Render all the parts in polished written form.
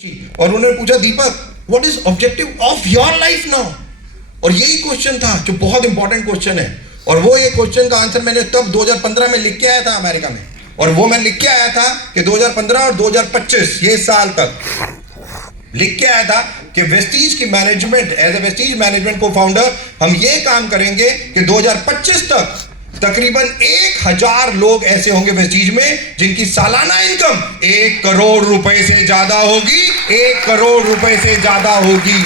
और उन्होंने पूछा Deepak what is objective of your life now. और यही क्वेश्चन था जो बहुत इंपॉर्टेंट क्वेश्चन है। और वो ये क्वेश्चन का आंसर मैंने तब 2015 में लिख के आया था अमेरिका में। और वो मैं लिख के आया था कि 2015 और 2025 ये साल तक लिख के आया था कि वेस्टीज की management, as a Vestige management को फाउंडर हम ये काम करेंगे कि 2025 तक तकरीबन 1000 लोग ऐसे होंगे वेस्टीज में जिनकी सालाना इनकम 1 करोड़ रुपए से ज्यादा होगी, 1 करोड़ रुपए से ज्यादा होगी।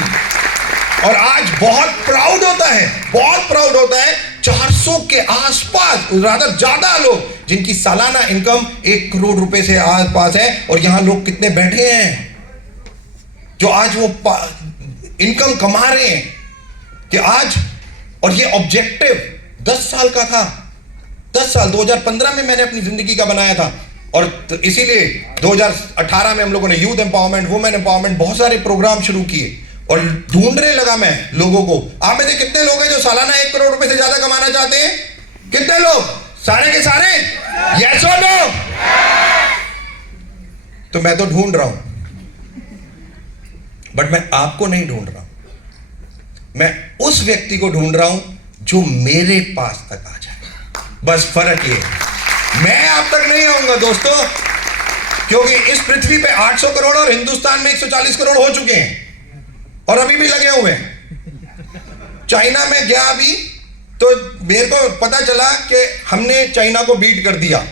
और आज बहुत प्राउड होता है, बहुत प्राउड होता है 400 के आसपास रादर ज्यादा लोग जिनकी सालाना इनकम 1 करोड़ रुपए से आसपास है। और यहां लोग कितने बैठे हैं जो आज वो इनकम कमा रहे हैं कि आज। और ये ऑब्जेक्टिव 10 साल का था, 10 साल 2015 में मैंने अपनी जिंदगी का बनाया था। और तो इसीलिए 2018 में हम लोगों ने यूथ एम्पावरमेंट, वुमेन एम्पावरमेंट, बहुत सारे प्रोग्राम शुरू किए। और ढूंढने लगा मैं लोगों को। आप में से कितने लोग हैं जो सालाना 1 करोड़ रुपए से ज्यादा कमाना चाहते हैं? कितने लोग? सारे के सारे? यस और नो? तो मैं तो ढूंढ रहा हूं, बट मैं आपको नहीं ढूंढ रहा हूं, मैं उस व्यक्ति को ढूंढ रहा हूं जो मेरे पास तक आ जाए। बस फर्क ये है, मैं आप तक नहीं आऊंगा दोस्तों, क्योंकि इस पृथ्वी पे 800 करोड़ और हिंदुस्तान में 140 करोड़ हो चुके हैं और अभी भी लगे हुए हैं। चाइना में गया अभी तो मेरे को पता चला कि हमने चाइना को बीट कर दिया।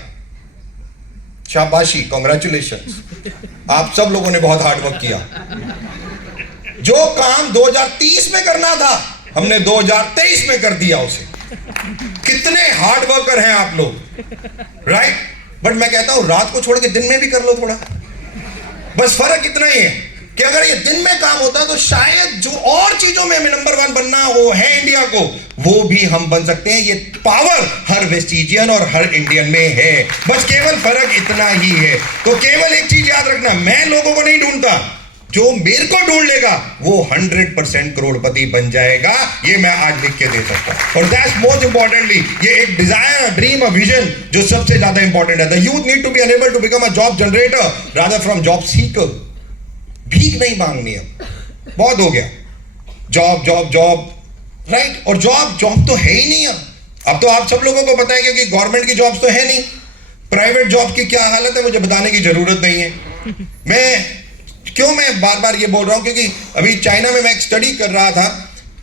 शाबाशी, कांग्रेचुलेशंस, आप सब लोगों ने बहुत हार्ड वर्क किया। जो काम 2030 में करना था हमने 2023 में कर दिया उसे। कितने हार्ड वर्कर हैं आप लोग, राइट? बट मैं कहता हूं रात को छोड़ के दिन में भी कर लो थोड़ा। बस फर्क इतना ही है कि अगर ये दिन में काम होता तो शायद जो और चीजों में हमें नंबर 1 बनना हो है इंडिया को, वो भी हम बन सकते हैं। ये पावर हर वेस्टिजियन और हर इंडियन में है, बस केवल फर्क इतना ही है। तो केवल एक चीज याद रखना, मैं लोगों को नहीं ढूंढता, जो मेरे को ढूंढ लेगा वो 100% करोड़पति बन जाएगा। ये मैं आज लिख के दे सकता हूं। और दैट्स मोस्ट इंपॉर्टेंटली ये एक डिजायर, ड्रीम, अ विजन जो सबसे ज्यादा इंपॉर्टेंट है। The youth need to be enable to become a job generator rather from job seeker. भीख नहीं मांगनी, अब बहुत हो गया। Job job job, right? और जॉब तो है ही नहीं अब तो आप सब लोगों को पता है, क्योंकि गवर्नमेंट की जॉब्स तो है नहीं। प्राइवेट जॉब की क्या हालत है मुझे बताने की जरूरत नहीं है। मैं बार बार ये बोल रहा हूं क्योंकि अभी चाइना में मैं एक स्टडी कर रहा था।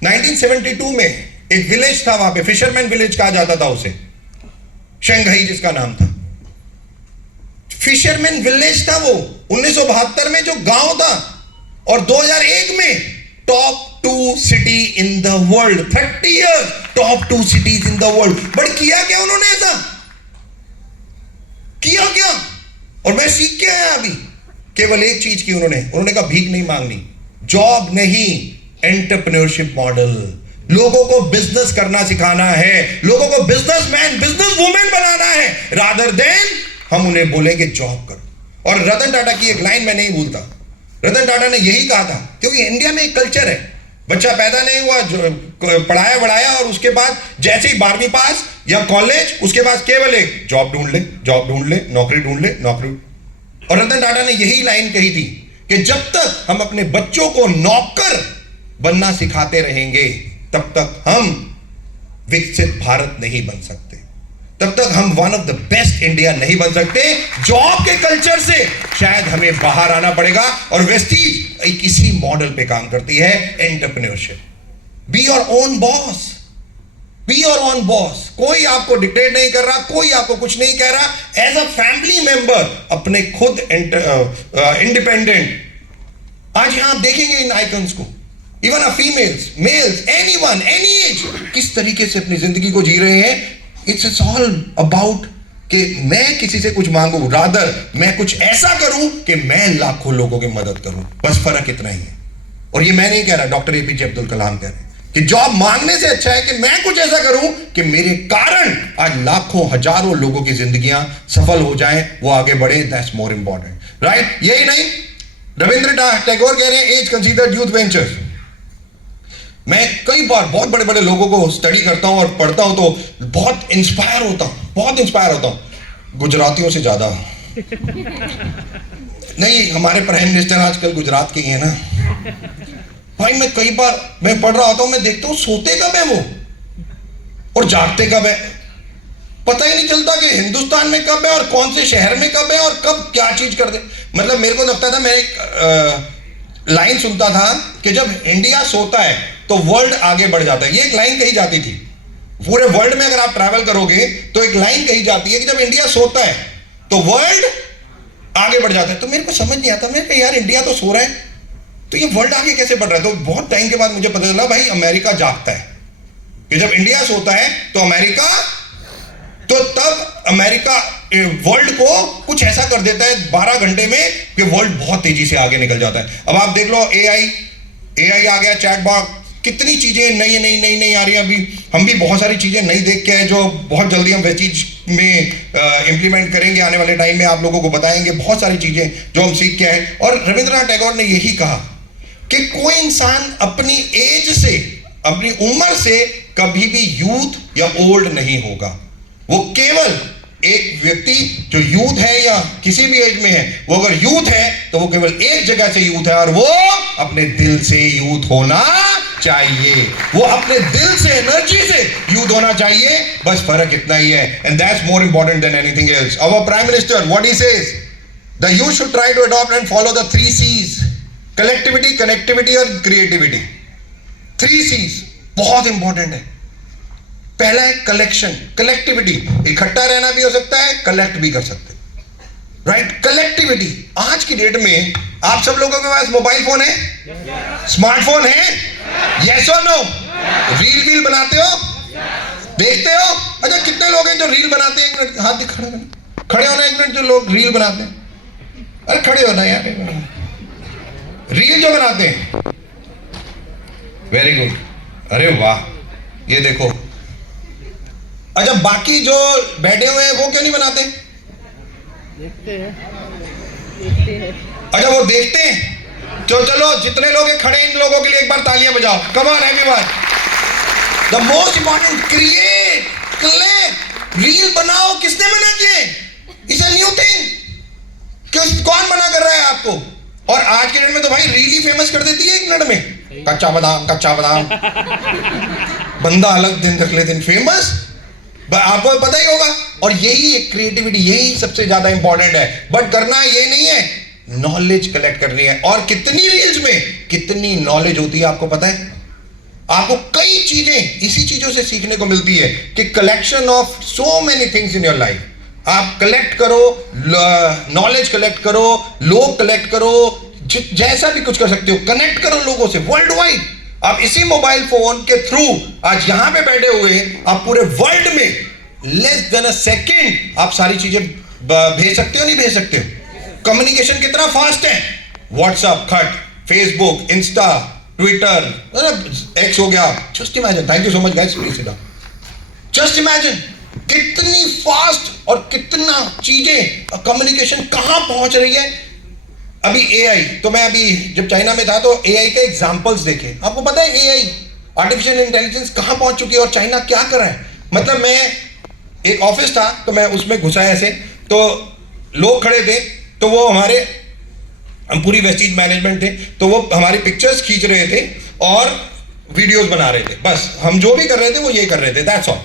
1972 में एक विलेज था वहां पे, फिशरमैन विलेज कहा जाता था उसे, शंघाई जिसका नाम था। फिशरमैन विलेज था वो 1972 में जो गांव था। और 2001 में top 2 city in the world, 30 years top 2 cities in the world. But किया क्या उन्होंने? ऐसा किया क्या? और मैं सीख के आया अभी, केवल एक चीज की उन्होंने कहा भीख नहीं मांगनी, जॉब नहीं, एंटरप्रेन्योरशिप मॉडल। लोगों को बिजनेस करना सिखाना है, लोगों को बिजनेसमैन, बिजनेस वुमेन बनाना है, रादर देन हम उन्हें बोलेंगे जॉब करो। और रतन टाटा की एक लाइन मैं नहीं भूलता, रतन टाटा ने यही कहा था, क्योंकि इंडिया में एक कल्चर है, बच्चा पैदा नहीं हुआ, पढ़ाया बढ़ाया और उसके बाद जैसे ही 12वीं पास या कॉलेज, उसके बाद केवल एक जॉब ढूंढ ले, जॉब ढूंढ ले, नौकरी ढूंढ ले, नौकरी। और रतन टाटा ने यही लाइन कही थी कि जब तक हम अपने बच्चों को नौकर बनना सिखाते रहेंगे तब तक हम विकसित भारत नहीं बन सकते, तब तक हम one of the best India नहीं बन सकते। जॉब के कल्चर से शायद हमें बाहर आना पड़ेगा। और वेस्टीज एक इसी मॉडल पे काम करती है, entrepreneurship. Be your own boss, be your own boss. कोई आपको डिक्टेट नहीं कर रहा, कोई आपको कुछ नहीं कह रहा। एज अ फैमिली मेंबर अपने खुद इंडिपेंडेंट। आज यहां आप देखेंगे इन आइकन्स को, even a females, males, anyone, any age, किस तरीके से अपनी जिंदगी को जी रहे हैं। इट्स ऑल अबाउट कि मैं किसी से कुछ मांगू, रादर मैं कुछ ऐसा करूं कि मैं लाखों लोगों की मदद करूं। बस फर्क इतना ही है। और ये मैं नहीं कह रहा, डॉक्टर एपीजे अब्दुल कलाम कह रहे हैं कि जॉब मांगने से अच्छा है कि मैं कुछ ऐसा करूं कि मेरे कारण आज लाखों हजारों लोगों की जिंदगियां सफल हो जाएं, वो आगे बढ़े। That's more important, right? यही नहीं, रविंद्र टैगोर कह रहे हैं एज कंसीडर्ड यूथ वेंचर्स। मैं कई बार बहुत बड़े बड़े लोगों को स्टडी करता हूं और पढ़ता हूं तो बहुत इंस्पायर होता हूं, गुजरातियों से ज्यादा। नहीं, हमारे प्राइम मिनिस्टर आजकल गुजरात के ही है ना भाई। मैं कई बार मैं पढ़ रहा होता हूं, मैं देखता हूं सोते कब है वो और जागते कब है, पता ही नहीं चलता कि हिंदुस्तान में कब है और कौन से शहर में कब है और कब क्या चीज कर दे। मतलब मेरे को लगता था, मैं एक लाइन सुनता था कि जब इंडिया सोता है तो वर्ल्ड आगे बढ़ जाता है। ये एक लाइन कही जाती थी पूरे वर्ल्ड में, अगर आप ट्रैवल करोगे तो एक लाइन कही जाती है कि जब इंडिया सोता है तो वर्ल्ड आगे बढ़ जाता है। तो मेरे को समझ नहीं आता, मैं यार इंडिया तो सो रहा है तो ये वर्ल्ड आगे कैसे बढ़ रहा है। तो बहुत टाइम के बाद मुझे पता चला भाई अमेरिका जागता है कि जब इंडिया सोता है तो अमेरिका, तो तब अमेरिका वर्ल्ड को कुछ ऐसा कर देता है 12 घंटे में कि वर्ल्ड बहुत तेजी से आगे निकल जाता है। अब आप देख लो एआई आ गया, चैटबॉट, कितनी चीजें नई नई नई नई आ रही हैं। अभी हम भी बहुत सारी चीजें नई देख के हैं जो बहुत जल्दी हम वेस्टीज में इंप्लीमेंट करेंगे, आने वाले टाइम में आप लोगों को बताएंगे बहुत सारी चीजें जो हम सीख के आए। और रविंद्रनाथ टैगोर ने यही कहा कि कोई इंसान अपनी एज से, अपनी उम्र से कभी भी यूथ या ओल्ड नहीं होगा। वो केवल एक व्यक्ति जो यूथ है या किसी भी एज में है, वो अगर यूथ है तो वो केवल एक जगह से यूथ है और वो अपने दिल से यूथ होना चाहिए। वो अपने दिल से, एनर्जी से यूथ होना चाहिए, बस फर्क इतना ही है। And that's more important than anything else. Our prime minister, what he says, the youth should try to adopt and follow the 3 C's, collectivity, connectivity और क्रिएटिविटी। 3 C's बहुत इंपॉर्टेंट है। पहला है कलेक्शन, कलेक्टिविटी, इकट्ठा रहना भी हो सकता है, कलेक्ट भी कर सकते हैं, राइट। कलेक्टिविटी, आज की डेट में आप सब लोगों के पास मोबाइल फोन है, स्मार्टफोन है, यस और नो? रील बनाते हो, देखते हो? अच्छा, कितने लोग हैं जो रील बनाते हैं? एक मिनट हाथ खड़े होना, एक मिनट, जो लोग रील बनाते हैं, अरे खड़े होना यार, रील जो बनाते हैं, वेरी गुड, अरे वाह, ये देखो। अच्छा, बाकी जो बैठे हुए हैं वो क्यों नहीं बनाते? देखते हैं। अच्छा, वो देखते हैं। तो चलो, जितने लोग खड़े हैं इन लोगों के लिए एक बार तालियां बजाओ। Come on everyone. The most important, create, collect, reel बनाओ। किसने मना किए? It's a new thing. कौन मना कर रहा है आपको? और आज के डेट में तो भाई रील ही फेमस कर देती है एक मिनट में। कच्चा बादाम, कच्चा बादाम, बंदा अलग दिन रख ले, दिन फेमस, आपको पता ही होगा। और यही एक क्रिएटिविटी, यही सबसे ज्यादा इंपॉर्टेंट है। बट करना ये नहीं है, नॉलेज कलेक्ट करनी है। और कितनी रील्स में कितनी नॉलेज होती है आपको पता है? आपको कई चीजें इसी चीजों से सीखने को मिलती है कि collection of so many things in your life. आप कलेक्ट करो, नॉलेज कलेक्ट करो, लोग कलेक्ट करो, जैसा भी कुछ कर सकते हो, कनेक्ट करो लोगों से वर्ल्ड वाइड। आप इसी मोबाइल फोन के थ्रू आज यहां पे बैठे हुए आप पूरे वर्ल्ड में लेस देन अ सेकेंड आप सारी चीजें भेज सकते हो, नहीं भेज सकते हो? कम्युनिकेशन कितना फास्ट है। व्हाट्सएप खट, फेसबुक, इंस्टा, ट्विटर, एक्स हो गया। Just imagine, thank you so much guys, please sit down. Just imagine कितनी फास्ट और कितना चीजें, कम्युनिकेशन कहां पहुंच रही है। अभी एआई, तो मैं अभी जब चाइना में था तो एआई के एग्जांपल्स देखे। आपको पता है एआई, आर्टिफिशियल इंटेलिजेंस कहां पहुंच चुकी है और चाइना क्या कर रहा है। मतलब मैं, एक ऑफिस था तो मैं उसमें घुसा ऐसे, तो लोग खड़े थे, तो वो हमारे, हम पूरी वेस्टीज मैनेजमेंट थे, तो वो हमारी पिक्चर्स खींच रहे थे और वीडियोस बना रहे थे। बस हम जो भी कर रहे थे वो ये कर रहे थे, दैट्स ऑल।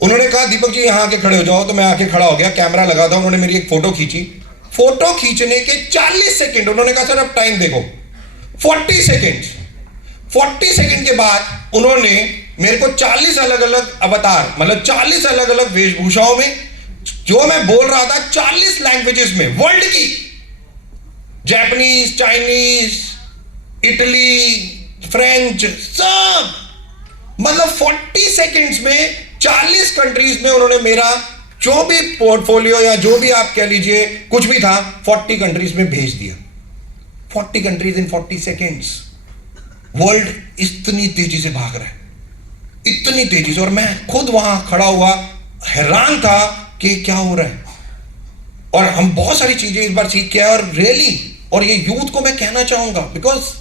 उन्होंने कहा दीपक जी यहाँ आके खड़े हो जाओ, तो मैं आके खड़ा हो गया, कैमरा लगा था, उन्होंने मेरी एक फोटो खींची। फोटो खींचने के 40 सेकंड, उन्होंने कहा सर अब टाइम देखो, 40 सेकंड। 40 सेकंड के बाद उन्होंने मेरे को 40 अलग अलग अवतार, मतलब 40 अलग अलग वेशभूषाओं में, जो मैं बोल रहा था 40 लैंग्वेजेस में, वर्ल्ड की, जापानीज, चाइनीज, इटली, फ्रेंच, सब, मतलब 40 सेकंड्स में 40 कंट्रीज में उन्होंने मेरा जो भी पोर्टफोलियो या जो भी आप कह लीजिए कुछ भी था 40 कंट्रीज में भेज दिया। 40 कंट्रीज इन 40 सेकेंड्स। वर्ल्ड इतनी तेजी से भाग रहा है, इतनी तेजी से, और मैं खुद वहां खड़ा हुआ हैरान था कि क्या हो रहा है। और हम बहुत सारी चीजें इस बार सीख के आए, और रियली, और ये यूथ को मैं कहना चाहूंगा, बिकॉज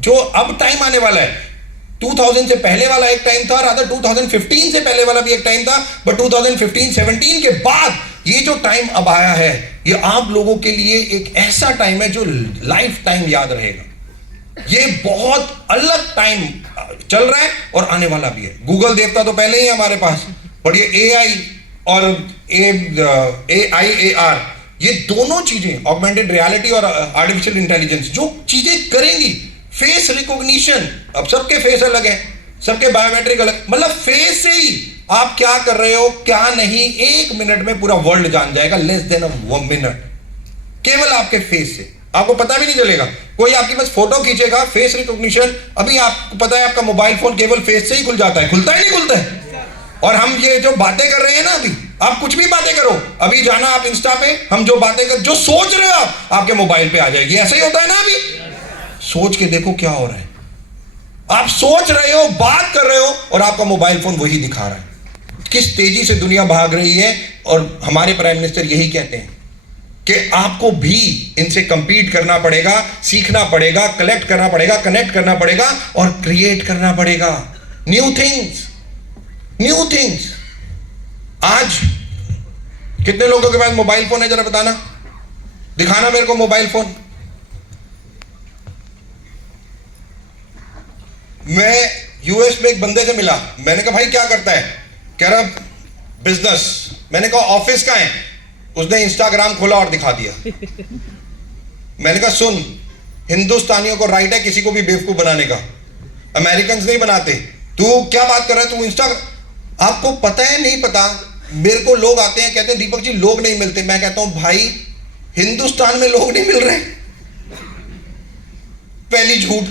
जो अब टाइम आने वाला है, 2000 से पहले वाला एक टाइम था, रादर 2015 से पहले वाला भी एक टाइम था, बट 2015-17 के बाद ये जो टाइम अब आया है, ये आप लोगों के लिए एक ऐसा टाइम है जो लाइफ टाइम याद रहेगा। ये बहुत अलग टाइम चल रहा है और आने वाला भी है। गूगल देवता तो पहले ही है हमारे पास, और ये AI और AR, ये दोनों चीजें, ऑगमेंटेड रियलिटी और आर्टिफिशियल इंटेलिजेंस, जो चीजें करेंगी, फेस रिकॉग्निशन, अब सबके फेस अलग है, सबके बायोमेट्रिक अलग, मतलब फेस से ही आप क्या कर रहे हो क्या नहीं 1 मिनट में पूरा वर्ल्ड जान जाएगा, लेस देन 1 मिनट, केवल आपके फेस से, आपको पता भी नहीं चलेगा। कोई आपकी बस फोटो खींचेगा, फेस रिकॉग्निशन, अभी आपको पता है आपका मोबाइल फोन केवल फेस से ही खुल जाता है, खुलता ही नहीं खुलता है। और हम ये जो बातें कर रहे हैं ना, अभी आप कुछ भी बातें करो, अभी जाना आप इंस्टा पे, हम जो बातें कर, जो सोच रहे हो आप आपके मोबाइल पे आ जाएगी, ऐसा ही होता है ना। अभी सोच के देखो क्या हो रहा है, आप सोच रहे हो, बात कर रहे हो, और आपका मोबाइल फोन वही दिखा रहा है। किस तेजी से दुनिया भाग रही है, और हमारे प्राइम मिनिस्टर यही कहते हैं कि आपको भी इनसे कंपीट करना पड़ेगा, सीखना पड़ेगा, कलेक्ट करना पड़ेगा, कनेक्ट करना पड़ेगा और क्रिएट करना पड़ेगा न्यू थिंग्स, न्यू थिंग्स। आज कितने लोगों के पास मोबाइल फोन है, जरा बताना, दिखाना मेरे को मोबाइल फोन। मैं यूएस में एक बंदे से मिला, मैंने कहा भाई क्या करता है, कह रहा बिजनेस। मैंने कहा ऑफिस का है, उसने इंस्टाग्राम खोला और दिखा दिया। मैंने कहा सुन, हिंदुस्तानियों को राइट है किसी को भी बेवकूफ बनाने का, अमेरिकन नहीं बनाते, तू क्या बात कर रहा है, तू इंस्टाग्राम, आपको पता है नहीं पता। मेरे को लोग आते हैं कहते हैं दीपक जी लोग नहीं मिलते, मैं कहता हूं भाई हिंदुस्तान में लोग नहीं मिल रहे, पहली झूठ,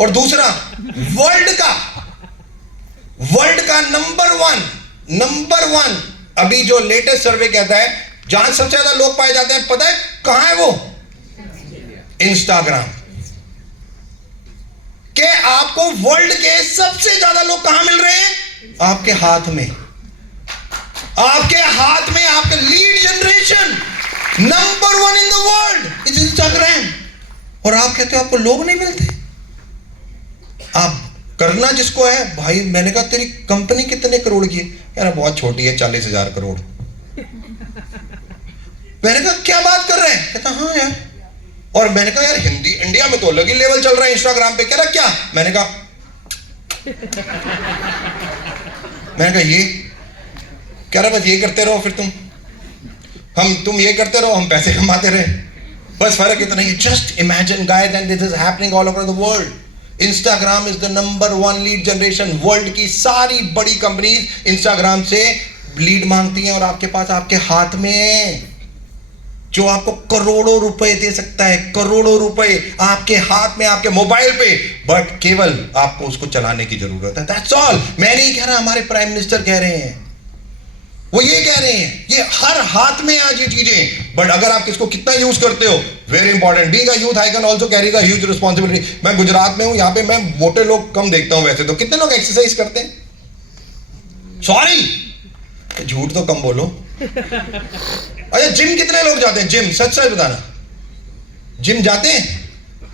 और दूसरा वर्ल्ड का नंबर वन अभी जो लेटेस्ट सर्वे कहता है जहां सबसे ज्यादा लोग पाए जाते हैं, पता है कहां है वो, इंस्टाग्राम के। आपको वर्ल्ड के सबसे ज्यादा लोग कहां मिल रहे हैं, आपके हाथ में, आपके हाथ में, आपके lead generation number 1 in the world is Instagram. और आप कहते हो आपको लोग नहीं मिलते, आप करना जिसको है भाई। मैंने कहा तेरी कंपनी कितने करोड़ की है, यार बहुत छोटी है, 40,000 करोड़। मैंने कहा क्या बात कर रहे हैं, कहता हाँ यार। और मैंने कहा यार हिंदी इंडिया में तो अलग ही लेवल चल रहा है इंस्टाग्राम पे, कह रहा क्या, मैंने कहा ये, कह रहा बस ये करते रहो, फिर तुम ये करते रहो, हम पैसे कमाते रहे, बस फर्क इतना ही। Just imagine guys, and this is happening all over the world. Instagram is the number 1 lead generation. World की सारी बड़ी कंपनीज इंस्टाग्राम से लीड मांगती हैं, और आपके पास आपके हाथ में है, जो आपको करोड़ों रुपए दे सकता है, करोड़ों रुपए आपके हाथ में, आपके मोबाइल पे, बट केवल आपको उसको चलाने की जरूरत है, दैट्स ऑल। मैं नहीं कह रहा, हमारे प्राइम मिनिस्टर कह रहे हैं, वो ये कह रहे हैं, ये हर हाथ में आज ये चीजें, बट अगर आप इसको कितना यूज करते हो, very important. Being a youth I can also carry the huge responsibility. मैं गुजरात में हूं, यहाँ पे मैं मोटे लोग कम देखता हूं, वैसे तो कितने लोग एक्सरसाइज करते हैं, सॉरी झूठ तो कम बोलो। अच्छा जिम कितने लोग जाते हैं, जिम सच सच बताना, जिम जाते हैं?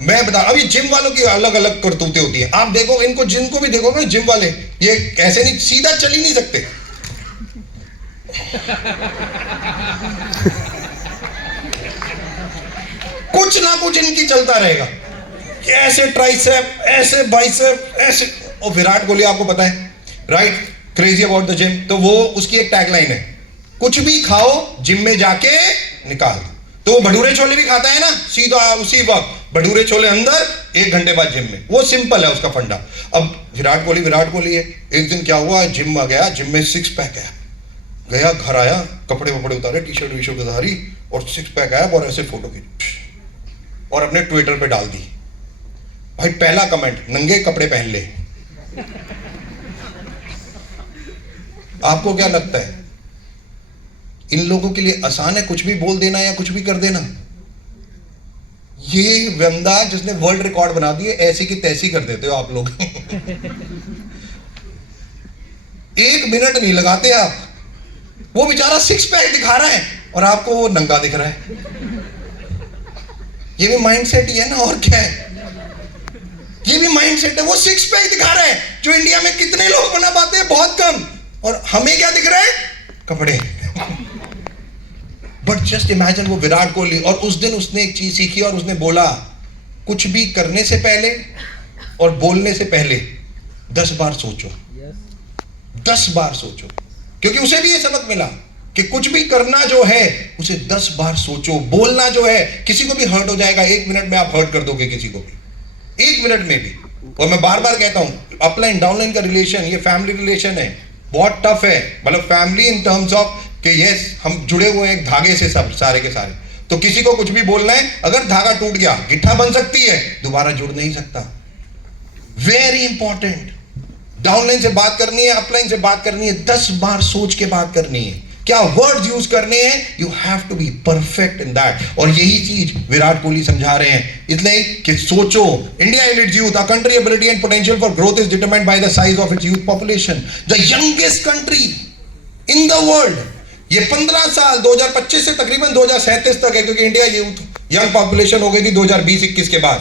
मैं बता, अभी जिम वालों की अलग अलग करतूतें होती हैं, आप देखो इनको, जिनको भी देखोगे जिम वाले, ये ऐसे नहीं सीधा चल ही नहीं सकते। कुछ ना कुछ इनकी चलता रहेगा, ऐसे ट्राइसेप, ऐसे बाइसेप, ऐसे। और विराट कोहली आपको पता है right, crazy about the gym, तो वो उसकी एक टैगलाइन है, कुछ भी खाओ जिम में जाके निकाल। तो वो भटूरे छोले भी खाता है ना, सीधा उसी वक्त भटूरे छोले अंदर, 1 घंटे बाद जिम में। वो सिंपल है उसका फंडा। अब विराट कोहली है। एक दिन क्या हुआ, जिम में गया, जिम में 6 पैक है, गया घर आया, कपड़े वपड़े उतारे, टी शर्ट वीशर्ट उतारी, और 6 पैक आया, और ऐसे फोटो खींच और अपने ट्विटर पे डाल दी। भाई पहला कमेंट, नंगे कपड़े पहन ले। आपको क्या लगता है इन लोगों के लिए आसान है कुछ भी बोल देना या कुछ भी कर देना? ये बंदा जिसने वर्ल्ड रिकॉर्ड बना दिए, ऐसी की तैसी कर देते हो आप लोग। 1 मिनट नहीं लगाते आप। वो बेचारा 6 पैक दिखा रहा है और आपको वो नंगा दिख रहा है। ये भी माइंडसेट ही है ना, और क्या है, ये भी माइंडसेट है। वो 6 पैक दिखा रहा है, जो इंडिया में कितने लोग बना पाते हैं, बहुत कम। और हमें क्या दिख रहा है, कपड़े। बट जस्ट इमेजिन वो विराट कोहली, और उस दिन उसने एक चीज सीखी और उसने बोला कुछ भी करने से पहले और बोलने से पहले 10 बार सोचो, 10 बार सोचो, क्योंकि उसे भी ये सबक मिला कि कुछ भी करना जो है उसे 10 बार सोचो। बोलना जो है, किसी को भी हर्ट हो जाएगा, 1 मिनट में आप हर्ट कर दोगे किसी को भी, 1 मिनट में भी। और मैं बार बार कहता हूं अपलाइन डाउनलाइन का रिलेशन, ये फैमिली रिलेशन है, बहुत टफ है। मतलब फैमिली इन टर्म्स ऑफ कि यस हम जुड़े हुए हैं एक धागे से, सब सारे के सारे। तो किसी को कुछ भी बोलना है, अगर धागा टूट गया गिट्ठा बन सकती है, दोबारा जुड़ नहीं सकता। Very important. डाउनलाइन से बात करनी है, अपलाइन से बात करनी है, 10 बार सोच के बात करनी है, क्या वर्ड्स यूज करने हैं, you have to be perfect in that. और यही चीज विराट कोहली समझा रहे हैं, इसलिए कि सोचो। India and it's youth, a country ability and potential for growth is determined by the size of its youth population. The youngest country in the world, ये 15 साल 2025 से तकरीबन 2037 तक है, क्योंकि इंडिया यूथ यंग पॉपुलेशन हो गई थी 2020-21 के बाद,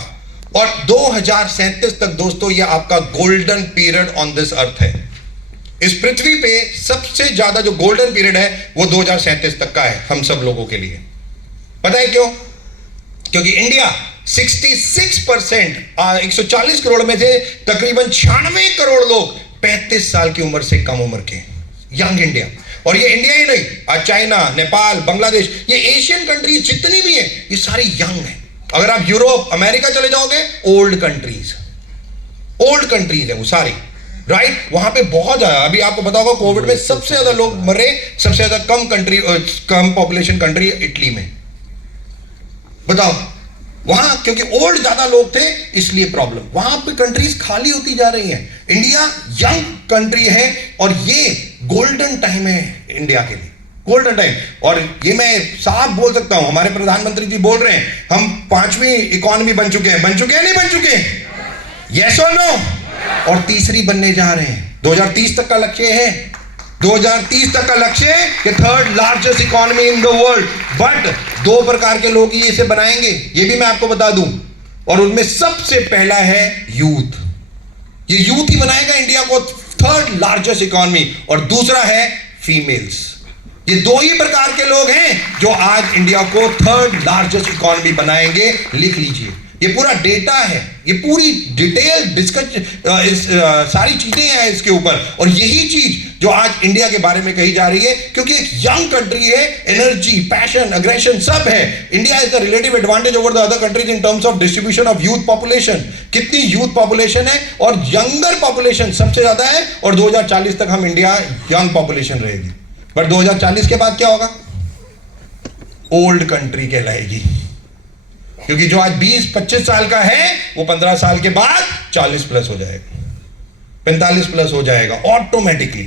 और 2037 तक दोस्तों ये आपका golden period on this earth है। इस पृथ्वी पे सबसे ज्यादा जो गोल्डन पीरियड है वो 2037 तक का है हम सब लोगों के लिए। पता है क्यों? क्योंकि इंडिया 66%, 140 करोड़ में से तकरीबन 96 करोड़ लोग 35 साल की उम्र से कम उम्र के, यंग इंडिया। और ये इंडिया ही नहीं, आज चाइना, नेपाल, बांग्लादेश, ये एशियन कंट्रीज जितनी भी है ये सारी यंग है। अगर आप यूरोप, अमेरिका चले जाओगे, ओल्ड कंट्रीज है वो सारी, राइट। वहां पे बहुत ज्यादा, अभी आपको पता होगा कोविड में सबसे ज्यादा लोग मरे, सबसे ज्यादा कम पॉपुलेशन कंट्री इटली में। बताओ वहां, क्योंकि ओल्ड ज्यादा लोग थे इसलिए प्रॉब्लम। वहां पे कंट्रीज खाली होती जा रही हैं। इंडिया यंग कंट्री है और ये गोल्डन टाइम है इंडिया के लिए, गोल्डन टाइम। और ये मैं साफ बोल सकता हूं, हमारे प्रधानमंत्री जी बोल रहे हैं हम 5वीं इकोनॉमी बन चुके हैं, नहीं बन चुके? यस और नो? और तीसरी बनने जा रहे हैं। 2030 तक का लक्ष्य है, 2030 तक का लक्ष्य है कि 3rd largest economy in the world. But 2 प्रकार के लोग ही इसे बनाएंगे, ये भी मैं आपको बता दूं। और उनमें सबसे पहला है यूथ। ये यूथ ही बनाएगा इंडिया को 3rd लार्जेस्ट इकोनॉमी, और दूसरा है फीमेल्स। ये 2 ही प्रकार के लोग हैं जो आज इंडिया को 3rd लार्जेस्ट इकोनॉमी बनाएंगे। लिख लीजिए, ये पूरा डेटा है, ये पूरी डिटेल डिस्कस सारी चीजें हैं इसके ऊपर। और यही चीज जो आज इंडिया के बारे में कही जा रही है, क्योंकि एक यंग कंट्री है, एनर्जी, पैशन, अग्रेशन सब है। India is the relative advantage over the other countries in terms of distribution of youth population. कितनी यूथ पॉपुलेशन है, और यंगर पॉपुलेशन सबसे ज्यादा है। और 2040 तक हम इंडिया यंग पॉपुलेशन रहेगी। बट 2040 के बाद क्या होगा? ओल्ड कंट्री कहलाएगी, क्योंकि जो आज 20-25 साल का है वो 15 साल के बाद 40 प्लस हो जाएगा, 45 प्लस हो जाएगा ऑटोमेटिकली।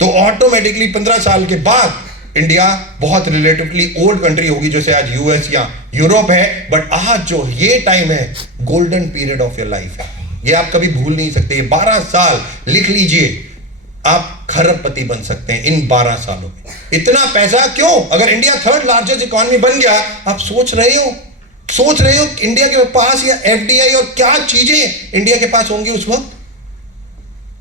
तो ऑटोमेटिकली 15 साल के बाद इंडिया बहुत रिलेटिवली ओल्ड कंट्री होगी, जैसे आज यूएस या यूरोप है। बट आज जो ये टाइम है golden period of your life है, ये आप कभी भूल नहीं सकते। ये 12 साल लिख लीजिए, आप खरबपति बन सकते हैं इन 12 सालों में। इतना पैसा क्यों? अगर इंडिया 3rd लार्जेस्ट इकोनॉमी बन गया, आप सोच रहे हो इंडिया के पास या एफडीआई और क्या चीजें इंडिया के पास होंगी उस वक्त,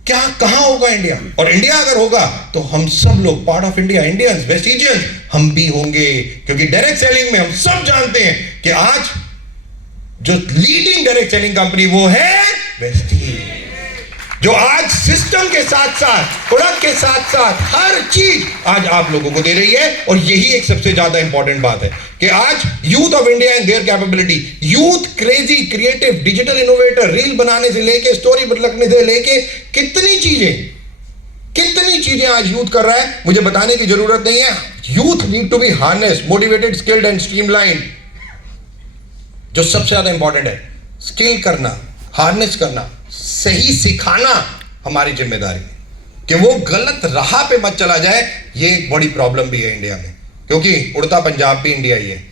क्या कहां होगा इंडिया? और इंडिया अगर होगा तो हम सब लोग पार्ट ऑफ इंडिया, इंडियंस, वेस्टिजियंस हम भी होंगे। क्योंकि डायरेक्ट सेलिंग में हम सब जानते हैं कि आज जो लीडिंग डायरेक्ट सेलिंग कंपनी वो है वेस्टीज, जो आज सिस्टम के साथ साथ, प्रोडक्ट के साथ साथ हर चीज आज आप लोगों को दे रही है। और यही एक सबसे ज्यादा इंपॉर्टेंट बात है कि आज youth of India and there capability, youth crazy, creative, digital innovator, reel बनाने से लेके, स्टोरी लिखने से लेके कितनी चीजें आज यूथ कर रहा है, मुझे बताने की जरूरत नहीं है। Youth need to be harness, motivated, skilled and streamline. जो सबसे ज्यादा इंपॉर्टेंट है, स्किल करना, हार्नेस करना, सही सिखाना हमारी जिम्मेदारी है कि वो गलत राह पे मत चला जाए। ये एक बड़ी प्रॉब्लम भी है इंडिया में, क्योंकि उड़ता पंजाब भी इंडिया ही है,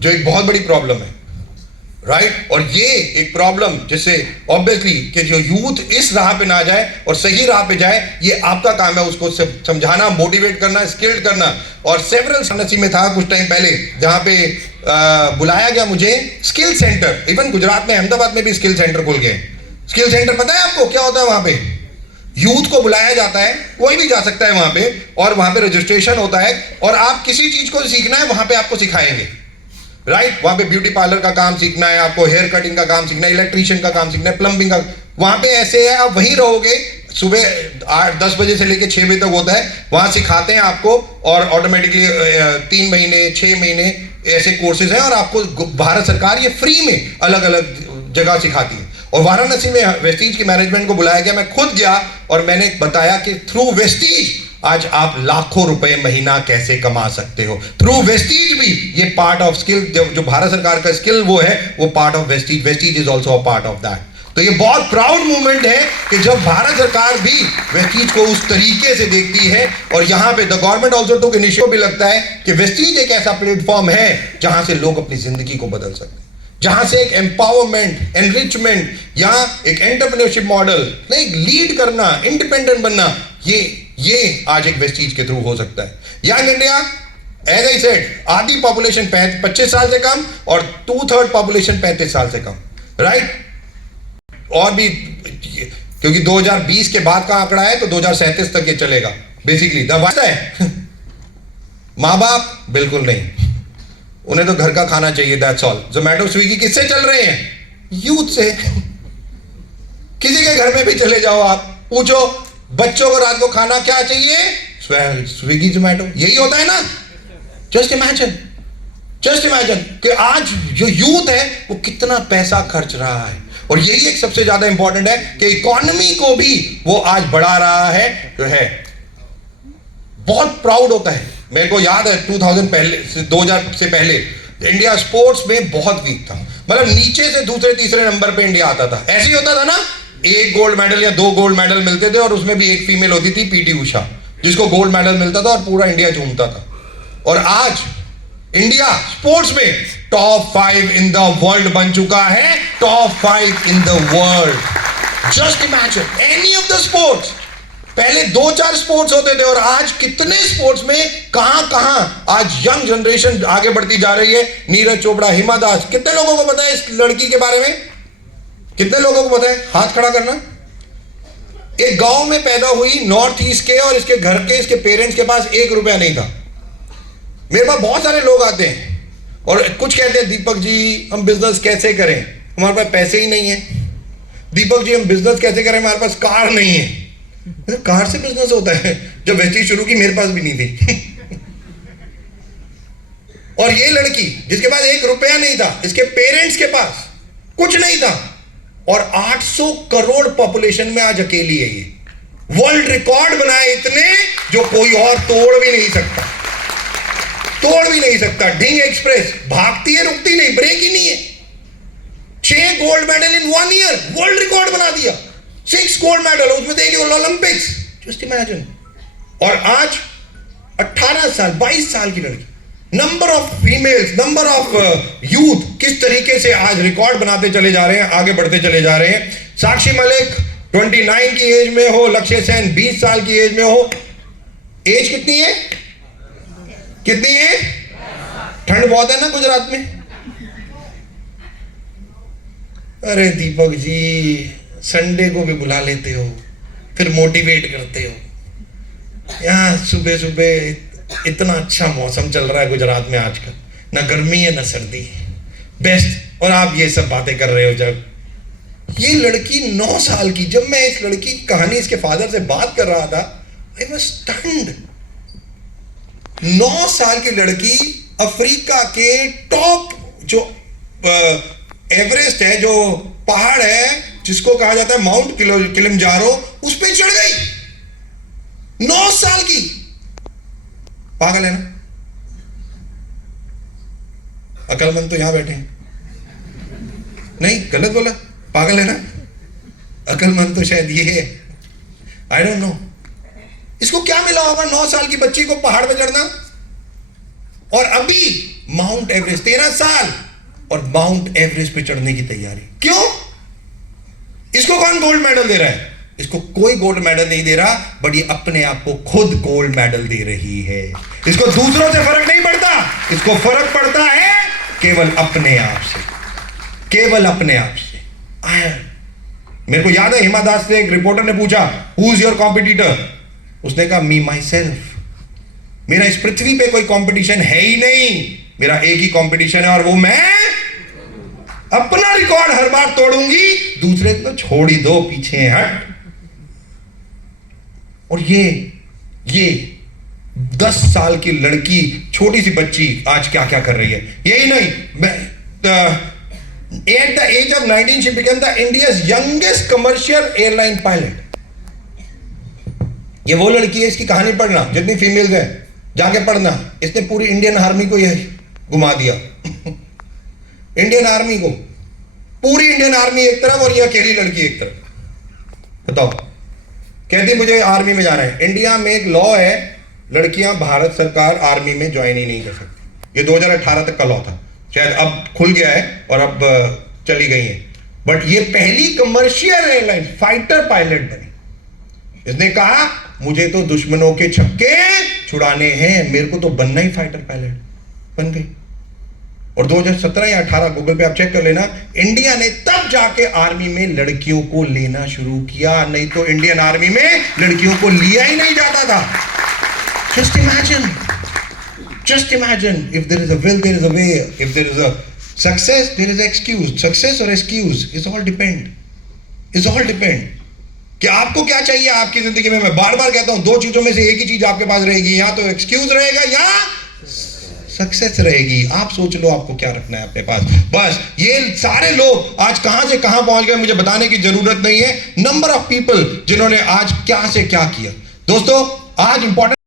जो एक बहुत बड़ी प्रॉब्लम है, राइट। और ये एक प्रॉब्लम जिससे ऑब्वियसली कि जो यूथ इस राह पे ना जाए और सही राह पे जाए, ये आपका काम है उसको समझाना, मोटिवेट करना, स्किल्ड करना। और सेवरल नसी में था कुछ टाइम पहले, जहां पे बुलाया गया मुझे स्किल सेंटर। इवन गुजरात में, अहमदाबाद में भी स्किल सेंटर खुल गए। स्किल सेंटर पता है आपको क्या होता है वहां पे? यूथ को बुलाया जाता है, कोई भी जा सकता है वहां पे, और वहां पे रजिस्ट्रेशन होता है, और आप किसी चीज को सीखना है वहां पे आपको सिखाएंगे, राइट? वहां पे ब्यूटी पार्लर का काम सीखना है आपको, हेयर कटिंग का काम सीखना है, इलेक्ट्रीशियन का काम सीखना है, प्लम्बिंग का, वहां पे ऐसे है, आप वहीं रहोगे, सुबह 8-10 बजे से लेकर 6 बजे तक होता है, वहां सिखाते हैं आपको, और ऑटोमेटिकली 3 महीने 6 महीने ऐसे कोर्सेज हैं, और आपको भारत सरकार ये फ्री में अलग अलग जगह सिखाती है। और वाराणसी में वेस्टीज की मैनेजमेंट को बुलाया गया, मैं खुद गया और मैंने बताया कि थ्रू वेस्टीज आज आप लाखों रुपए महीना कैसे कमा सकते हो, थ्रू वेस्टीज भी ये पार्ट ऑफ स्किल, जो भारत सरकार का स्किल वो है, वो part of Vestige, Vestige is also a part of that. तो ये बहुत प्राउड मूवमेंट है कि जब भारत सरकार भी वेस्टीज को उस तरीके से देखती है, और यहाँ पे the government also took initiative भी लगता है कि वेस्टीज एक ऐसा प्लेटफॉर्म है जहां से लोग अपनी जिंदगी को बदल सकते हैं, जहां से एक एम्पावरमेंट, एनरिचमेंट, यहाँ एक एंटरप्रेन्योरशिप मॉडल, एक लीड करना, इंडिपेंडेंट बनना, ये आज एक वेस्टीज के थ्रू हो सकता है। Young India, as I said, आधी पॉपुलेशन 25 साल से कम और 2/3 पॉपुलेशन 35 साल से कम, राइट? और भी, क्योंकि 2020 के बाद का आंकड़ा है तो 2037 तक ये चलेगा बेसिकली। है माँ बाप बिल्कुल नहीं, उन्हें तो घर का खाना चाहिए, दैट्स ऑल। जोमेटो स्विगी किससे चल रहे हैं? यूथ से। किसी के घर में भी चले जाओ, आप पूछो बच्चों को रात को खाना क्या चाहिए, स्विगी जोमेटो, यही होता है ना। जस्ट इमेजिन कि आज जो यूथ है वो कितना पैसा खर्च रहा है, और यही एक सबसे ज्यादा इंपॉर्टेंट है कि इकोनॉमी को भी वो आज बढ़ा रहा है, जो है बहुत प्राउड होता है। मेरे को याद है 2000 से पहले इंडिया स्पोर्ट्स में बहुत वीक था, मतलब नीचे से दूसरे तीसरे नंबर पे इंडिया आता था। ऐसे ही होता था ना, 1 गोल्ड मेडल या 2 गोल्ड मेडल मिलते थे, और उसमें भी एक फीमेल होती थी, पीटी उषा, जिसको गोल्ड मेडल मिलता था और पूरा इंडिया झूमता था। और आज इंडिया स्पोर्ट्स में टॉप 5 इन द वर्ल्ड बन चुका है, top 5 in the world. Just imagine any of the sports. पहले 2-4 स्पोर्ट्स होते थे, और आज कितने स्पोर्ट्स में कहां आज यंग जनरेशन आगे बढ़ती जा रही है। नीरज चोपड़ा, हिमा दास, कितने लोगों को पता है इस लड़की के बारे में? कितने लोगों को पता है? हाथ खड़ा करना। एक गांव में पैदा हुई, नॉर्थ ईस्ट के, और इसके घर के, इसके पेरेंट्स के पास 1 रुपया नहीं था। मेरे पास बहुत सारे लोग आते हैं और कुछ कहते हैं, दीपक जी हम बिजनेस कैसे करें, हमारे पास पैसे ही नहीं है। दीपक जी हम बिजनेस कैसे करें, हमारे पास कार नहीं है। कार से बिजनेस होता है? जब वेस्टीज शुरू की मेरे पास भी नहीं थी। और ये लड़की जिसके पास 1 रुपया नहीं था, इसके पेरेंट्स के पास कुछ नहीं था, और 800 करोड़ पॉपुलेशन में आज अकेली है। ये वर्ल्ड रिकॉर्ड बनाए इतने, जो कोई और तोड़ भी नहीं सकता। ढिंग एक्सप्रेस भागती है, रुकती नहीं, ब्रेक ही नहीं है। 6 gold medal in 1 year, world record बना दिया। 6 गोल्ड मेडल, उसमें देखिए ओलंपिक्स, जस्ट इमेजिन। और आज 18 साल 22 साल की लड़की, number of females, number of youth किस तरीके से आज रिकॉर्ड बनाते चले जा रहे हैं, आगे बढ़ते चले जा रहे हैं। साक्षी मलिक 29 की एज में हो, लक्ष्य सेन 20 साल की एज में हो। एज कितनी है? ठंड बहुत है ना गुजरात में। अरे दीपक जी संडे को भी बुला लेते हो, फिर मोटिवेट करते हो। यहाँ सुबह सुबह इतना अच्छा मौसम चल रहा है गुजरात में आजकल, ना गर्मी है ना सर्दी, बेस्ट। और आप ये सब बातें कर रहे हो। जब ये लड़की 9 साल की, जब मैं इस लड़की की कहानी इसके फादर से बात कर रहा था, आई वाज स्टन्ड। 9 साल की लड़की अफ्रीका के टॉप जो एवरेस्ट है, जो पहाड़ है जिसको कहा जाता है माउंट किलिमंजारो, उस पे चढ़ गई। 9 साल की। पागल है ना? अकलमंद तो यहां बैठे हैं। नहीं, गलत बोला, पागल है ना? अकलमंद तो शायद ये है, आई डोंट नो। इसको क्या मिला होगा 9 साल की बच्ची को पहाड़ पे चढ़ना, और अभी माउंट एवरेस्ट 13 साल, और माउंट एवरेस्ट पे चढ़ने की तैयारी। क्यों? इसको कौन गोल्ड मेडल दे रहा है? इसको कोई गोल्ड मेडल नहीं दे रहा, बट ये अपने आप को खुद गोल्ड मेडल दे रही है। इसको दूसरों से फर्क नहीं पड़ता, इसको फर्क पड़ता है केवल अपने आप से, केवल अपने आप से। मेरे को याद है हिमा दास से एक रिपोर्टर ने पूछा, हु इज योर कॉम्पिटिटर? उसने कहा, मी माई सेल्फ। मेरा इस पृथ्वी पे कोई कंपटीशन है ही नहीं, मेरा एक ही कंपटीशन है और वो मैं अपना रिकॉर्ड हर बार तोड़ूंगी, दूसरे को छोड़ ही दो, पीछे हट। और ये 10 साल की लड़की, छोटी सी बच्ची आज क्या क्या कर रही है। यही नहीं, at the age of 19 she became the India's youngest commercial airline pilot। ये वो लड़की है, इसकी कहानी पढ़ना, जितनी फीमेल्स हैं जाके पढ़ना। इसने पूरी इंडियन आर्मी को यह घुमा दिया। इंडियन आर्मी को, पूरी इंडियन आर्मी एक तरफ और ये अकेली लड़की एक तरफ। बताओ, कहती मुझे आर्मी में जाना है। इंडिया में एक लॉ है, लड़कियां भारत सरकार आर्मी में ज्वाइन ही नहीं कर सकती। ये 2018 तक का लॉ था, शायद अब खुल गया है और अब चली गई है। बट ये पहली कमर्शियल एयरलाइन फाइटर पायलट बनी। इसने कहा, मुझे तो दुश्मनों के छक्के छुड़ाने हैं, मेरे को तो बनना ही फाइटर पायलट। बन गई। और 2017 या 18 गूगल पे आप चेक कर लेना, इंडिया ने तब जाके आर्मी में लड़कियों को लेना शुरू किया, नहीं तो इंडियन आर्मी में लड़कियों को लिया ही नहीं जाता था। Just imagine, if there is a will, there is a way. If there is a success, there is an excuse. Success or excuse is all depend. Is all depend. कि आपको क्या चाहिए आपकी जिंदगी में। मैं बार बार कहता हूं, 2 चीजों में से एक ही चीज आपके पास रहेगी, या तो एक्सक्यूज रहेगा या सक्सेस रहेगी। आप सोच लो आपको क्या रखना है अपने पास। बस ये सारे लोग आज कहां से कहां पहुंच गए, मुझे बताने की जरूरत नहीं है। नंबर ऑफ पीपल जिन्होंने आज क्या से क्या किया। दोस्तों, आज इंपॉर्टेंट